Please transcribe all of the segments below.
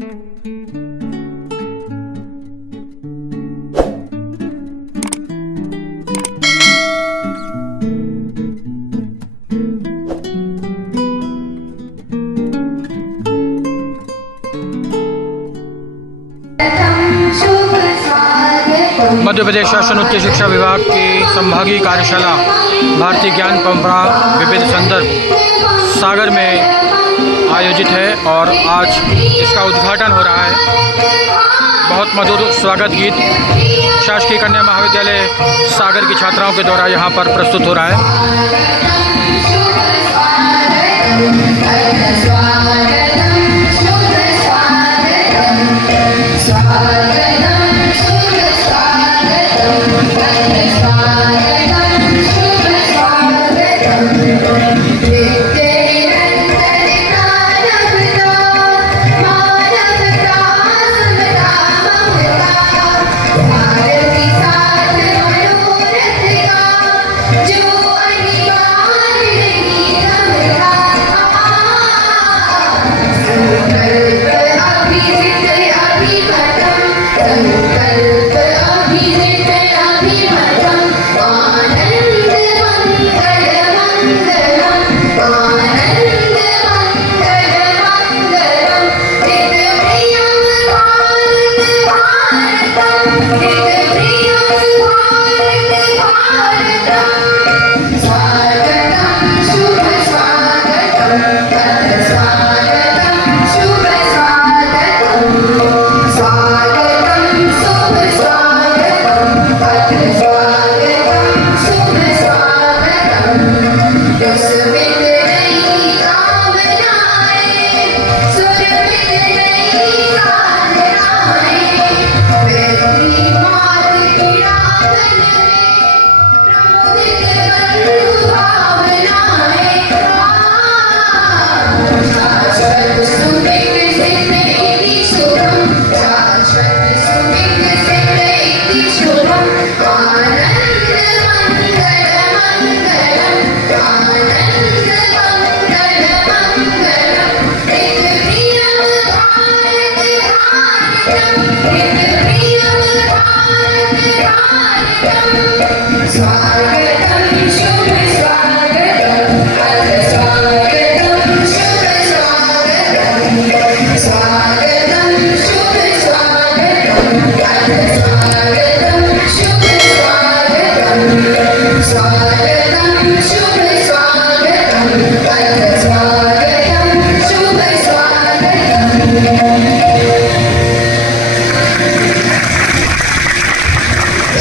मध्य प्रदेश शासन उच्च शिक्षा विभाग की संभागीय कार्यशाला भारतीय ज्ञान परंपरा विविध संदर्भ सागर में आयोजित है और आज इसका उद्घाटन हो रहा है। बहुत मधुर स्वागत गीत शासकीय कन्या महाविद्यालय सागर की छात्राओं के द्वारा यहाँ पर प्रस्तुत हो रहा है।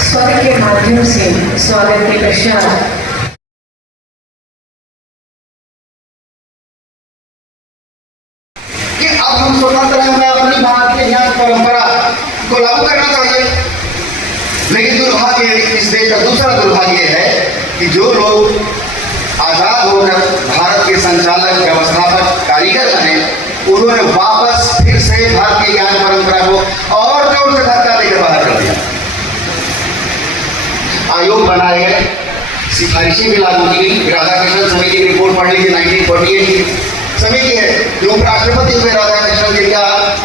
स्वागत के माध्यम से स्वागत के पश्चात अब हम स्वतंत्र हैं, हमें अपनी भारतीय ज्ञान परंपरा को लागू करना चाहिए। लेकिन दुर्भाग्य, इस देश का दूसरा दुर्भाग्य है कि जो लोग आजाद होकर भारत के संचालक, व्यवस्थापक, कारीगर बने, उन्होंने वापस फिर से भारतीय ज्ञान परंपरा को और जोर से धक्का देकर बाहर कर दिया। आयोग बनाए गए, सिफारिशें भी लागू की गई। राधाकृष्णन समिति की रिपोर्ट पढ़ लीजिए, 1948 की समिति है जो उपराष्ट्रपति हुए राधाकृष्णन, जिनका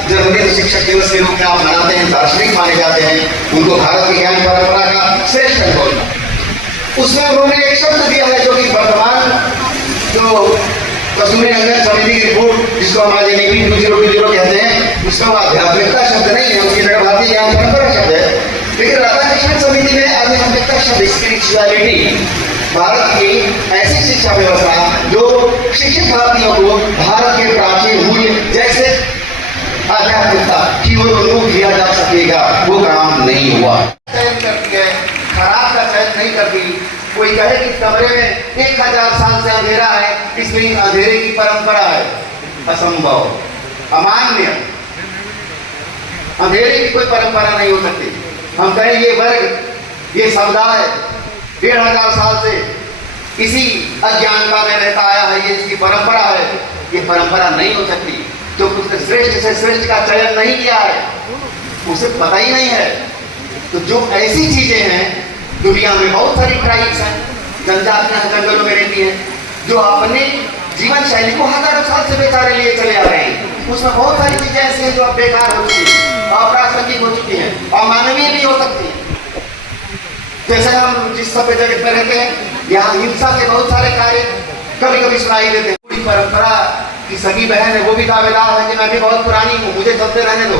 जन्मदिन शिक्षक दिवस के रूप में आप मनाते हैं, दार्शनिक माने जाते हैं, उनको भारत की ज्ञान परंपरा का श्रेष्ठ अनुभव। उसमें उन्होंने एक शब्द दिया है जो कि वर्तमान जो कस्तूरी रंगन समिति की रिपोर्ट, जिसको हम आज NEP 2020 कहते हैं, उसका आध्यात्मिकता शब्द नहीं है, उसकी जगह भारतीय ज्ञान परंपरा शब्द है। लेकिन राधाकृष्णन समिति में आध्यात्मिकता शब्द, स्पिरिचुअलिटी, भारत की ऐसी शिक्षा व्यवस्था जो शिक्षित भारतीयों को भारत के प्राचीन मूल्य जैसे आध्यात्मिकता की ओर उन्मुख किया जा सकेगा, वो काम नहीं हुआ। चयन करती है, खराब का चयन नहीं करती। कोई कहे कि कमरे में 1000 साल से अंधेरा है, इसलिए अंधेरे की परंपरा है, असंभव, अमान्य। अंधेरे की कोई परंपरा नहीं हो सकती। हम कहें ये वर्ग, ये समुदाय 1500 साल से इसी अज्ञानता में रहता आया है, ये इसकी परंपरा है, ये परंपरा नहीं हो सकती। तो कुछ श्रेष्ठ से श्रेष्ठ का चयन नहीं किया है, उसे पता ही नहीं है। तो जो ऐसी चीजें हैं, दुनिया में बहुत सारी ट्राइब्स हैं, जनजातियां जंगलों में रहती हैं, जो अपने जीवन शैली को हजारों साल से बेचारे लिए चले आ रहे हैं। उसमें बहुत सारी चीजें ऐसी हैं जो अब बेकार हो चुकी हैं, अप्रासंगिक हो चुकी हैं, अमानवीय भी हो सकती हैं। जैसे हम जिस सभ्य जगत में रहते हैं, यहाँ हिंसा के बहुत सारे कार्य कभी कभी सुनाई देते हैं। पूरी परंपरा की सगी बहन है, वो भी दावेदार है कि मैं भी बहुत पुरानी हूँ, मुझे चलते रहने दो।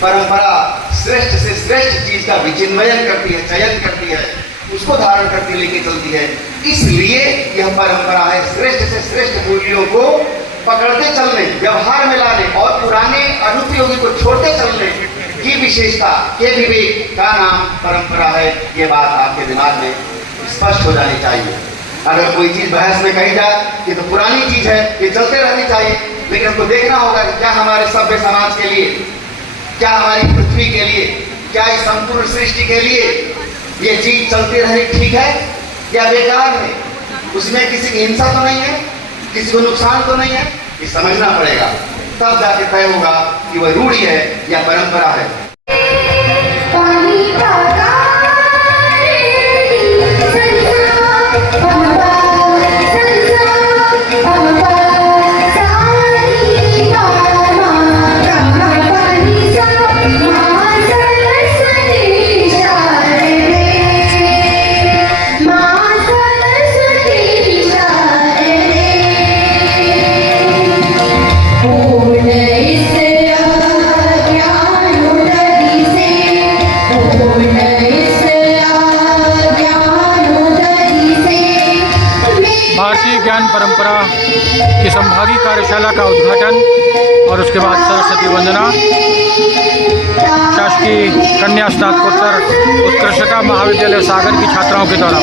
परंपरा श्रेष्ठ से श्रेष्ठ चीज का विचिन्वयन करती है, चयन करती है, उसको धारण करती लेके चलती है। इसलिए यह परंपरा है श्रेष्ठ से श्रेष्ठ मूल्यों को पकड़ते चलने, व्यवहार में लाने और पुराने अनुपयोगी को छोड़ते चलने की विशेषता के विवेक का नाम परंपरा है। ये बात आपके दिमाग में स्पष्ट हो जानी चाहिए। अगर कोई चीज बहस में कही जाए कि तो पुरानी चीज है, ये चलते रहनी चाहिए, लेकिन हमको देखना होगा कि क्या हमारे सभ्य समाज के लिए, क्या हमारी पृथ्वी के लिए, क्या इस संपूर्ण सृष्टि के लिए ये चीज चलती रहनी ठीक है या बेकार है। उसमें किसी की हिंसा तो नहीं है, किसी को नुकसान तो नहीं है, ये समझना पड़ेगा। तब जाके तय होगा कि वह रूढ़ी है या परंपरा है। भारतीय ज्ञान परंपरा की संभागी कार्यशाला का उद्घाटन और उसके बाद सरस्वती वंदना शासकीय कन्या स्नातकोत्तर उत्कृष्टता महाविद्यालय सागर की छात्राओं के द्वारा।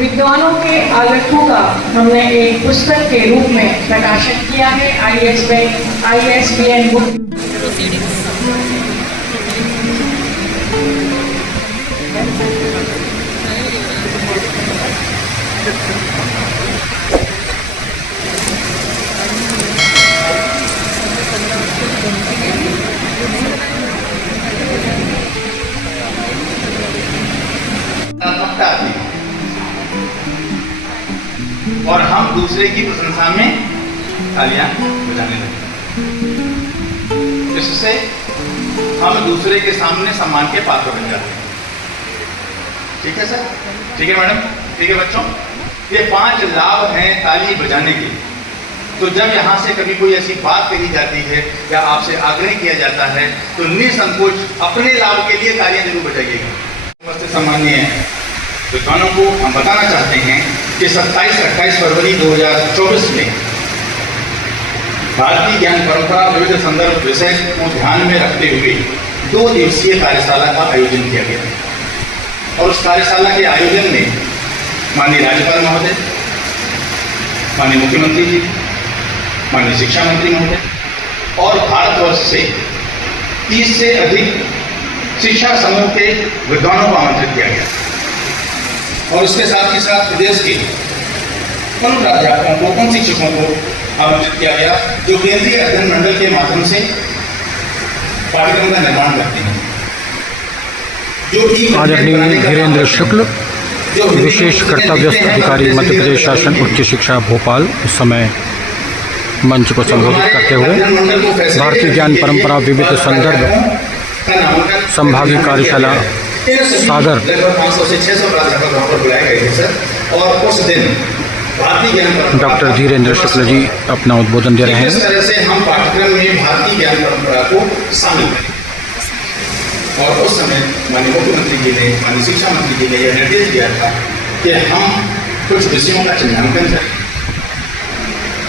विद्वानों के आलेखों का हमने एक पुस्तक के रूप में प्रकाशित किया है ISBN बुक। और हम दूसरे की प्रशंसा में तालियां बजाने लगे। इससे हम दूसरे के सामने सम्मान के पात्र बन जाते हैं। ठीक है सर? ठीक है मैडम? ठीक है बच्चों? ये 5 लाभ हैं ताली बजाने के। तो जब यहाँ से कभी कोई ऐसी बात कही जाती है या आपसे आग्रह किया जाता है तो निसंकोच अपने लाभ के लिए तालियां जरूर बजाइएगा। सम्मानीय विद्वानों को हम बताना चाहते हैं कि 27-28 फरवरी 2024 में भारतीय ज्ञान परंपरा विविध संदर्भ विषय को ध्यान में रखते हुए 2 दिवसीय कार्यशाला का आयोजन किया गया। और उस कार्यशाला के आयोजन में माननीय राज्यपाल महोदय, माननीय मुख्यमंत्री जी, माननीय शिक्षा मंत्री महोदय और भारतवर्ष से 30 से अधिक शिक्षा समूह के विद्वानों को आमंत्रित किया गया। और उसके साथ ही साथ प्रदेश के उन प्राध्यापकों को, उन शिक्षकों को आमंत्रित किया गया जो केंद्रीय अध्ययन मंडल के माध्यम से पाठ्यक्रम का निर्माण करते हैं। जो आदरणीय धीरेन्द्र शुक्ल, विशेष कर्तव्यस्थ अधिकारी मध्य प्रदेश शासन उच्च शिक्षा भोपाल, इस समय मंच को संबोधित करते हुए भारतीय ज्ञान परंपरा विविध संदर्भ संभागीय कार्यशाला सागर लगभग 500 से 600 प्राध्यापक वहाँ पर बुलाए गए थे सर। और उस दिन भारतीय ज्ञान परंपरा डॉक्टर धीरेन्द्र शुक्ल जी अपना उद्बोधन दे रहे हैं। इस तरह से हम पाठ्यक्रम में भारतीय ज्ञान परंपरा को शामिल करें। और उस समय माननीय मुख्यमंत्री जी ने, माननीय शिक्षा मंत्री जी ने यह निर्देश दिया था कि हम कुछ विषयों का चिन्हांकन करें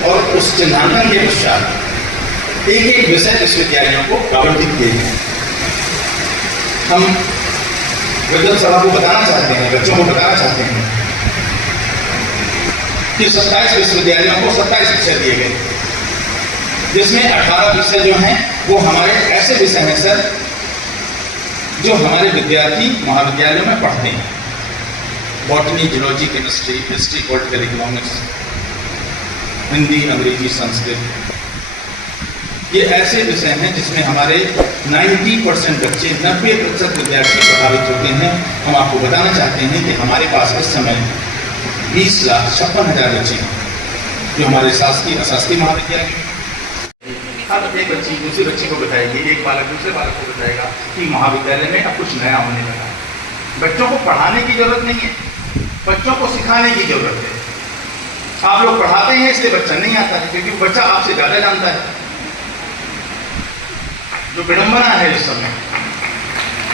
और उस चिन्हांकन के पश्चात एक विषय विश्वविद्यालयों को आवंटित किए गए। हम विद्वत सभा को बताना चाहते हैं, बच्चों को बताना चाहते हैं कि 27 विश्वविद्यालयों को 27 विषय दिए गए, जिसमें 18 विषय जो हैं वो हमारे ऐसे विषय हैं सर जो हमारे विद्यार्थी महाविद्यालयों में पढ़ते हैं। Botany, zoology, chemistry, history, political economics, Hindi, अंग्रेजी, संस्कृत, ये ऐसे विषय हैं जिसमें हमारे 90% बच्चे, 90% विद्यार्थी प्रभावित होते हैं। हम आपको बताना चाहते हैं कि हमारे पास इस समय 20,56,000 बच्चे हैं जो हमारे शासकीय अशासकीय महाविद्यालय में। अब एक बच्ची दूसरी बच्ची को बताएगी, एक बालक दूसरे बालक को बताएगा कि महाविद्यालय में अब कुछ नया होने लगा। बच्चों को पढ़ाने की जरूरत नहीं है, बच्चों को सिखाने की जरूरत है। आप लोग पढ़ाते हैं इसलिए बच्चा नहीं आता है, क्योंकि बच्चा आपसे ज़्यादा जानता है। जो विडंबना है इस समय,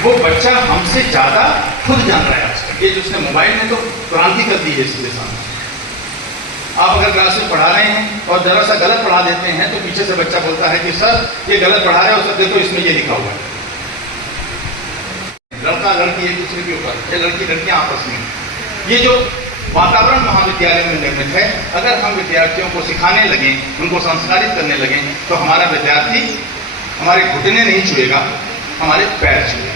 वो बच्चा हमसे ज़्यादा खुद जान रहा है आजकल। ये जो उसने मोबाइल में तो क्रांति कर दी है इसके सामने। आप अगर क्लास में पढ़ा रहे हैं और जरा सा गलत पढ़ा देते हैं तो पीछे से बच्चा बोलता है कि सर ये गलत पढ़ा रहे हो, सर देखो इसमें ये लिखा हुआ है। लड़का लड़की एक दूसरे के ऊपर, ये लड़की लड़कियां आपस में, ये जो वातावरण महाविद्यालय में निर्मित है, अगर हम विद्यार्थियों को सिखाने लगें, उनको संस्कारित करने लगें, तो हमारा विद्यार्थी हमारे घुटने नहीं छुएगा, हमारे पैर छुएगा।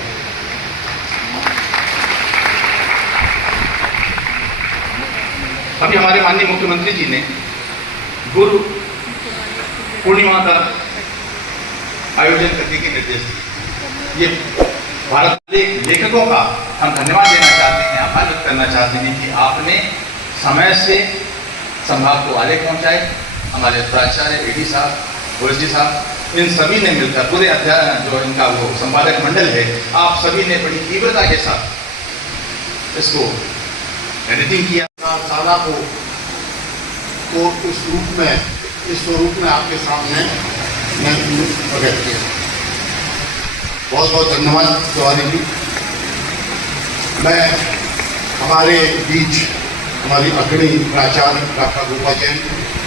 अभी हमारे माननीय मुख्यमंत्री जी ने गुरु पूर्णिमा का आयोजन करने के निर्देश दिए। ये भारत के लेखकों का हम धन्यवाद देना चाहते हैं, आभार व्यक्त करना चाहते हैं कि आपने समय से संभाग को आलेख पहुंचाए। हमारे प्राचार्य एडी साहब, ओएसडी साहब, इन सभी ने मिलकर पूरे अध्ययन जो इनका वो संपादक मंडल है, आप सभी ने बड़ी तीव्रता के साथ इसको एडिटिंग किया। साला को इस रूप में, इस स्वरूप में आपके सामने मैं प्रकट किया। बहुत बहुत धन्यवाद तिवारी जी। मैं हमारे बीच हमारी अग्रणी प्राचार्य डॉक्टर रूपा जैन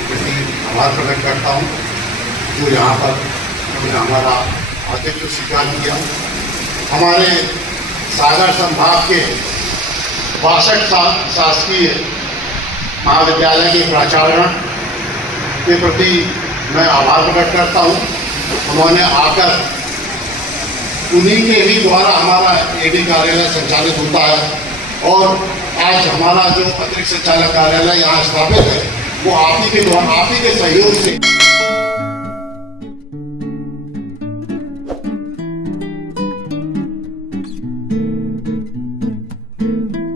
प्रति आभार प्रकट करता हूँ, जो यहाँ पर उन्होंने हमारा आतिथ्य स्वीकार किया। हमारे सागर संभाग के 62 शासकीय महाविद्यालय के प्राचार्यगण के प्रति मैं आभार प्रकट करता हूँ। उन्होंने आकर उन्हीं के ही द्वारा हमारा एडी कार्यालय संचालित होता है और आज हमारा जो अतिरिक्त संचालक कार्यालय यहाँ स्थापित है वो आप ही के द्वारा, आप ही के सहयोग से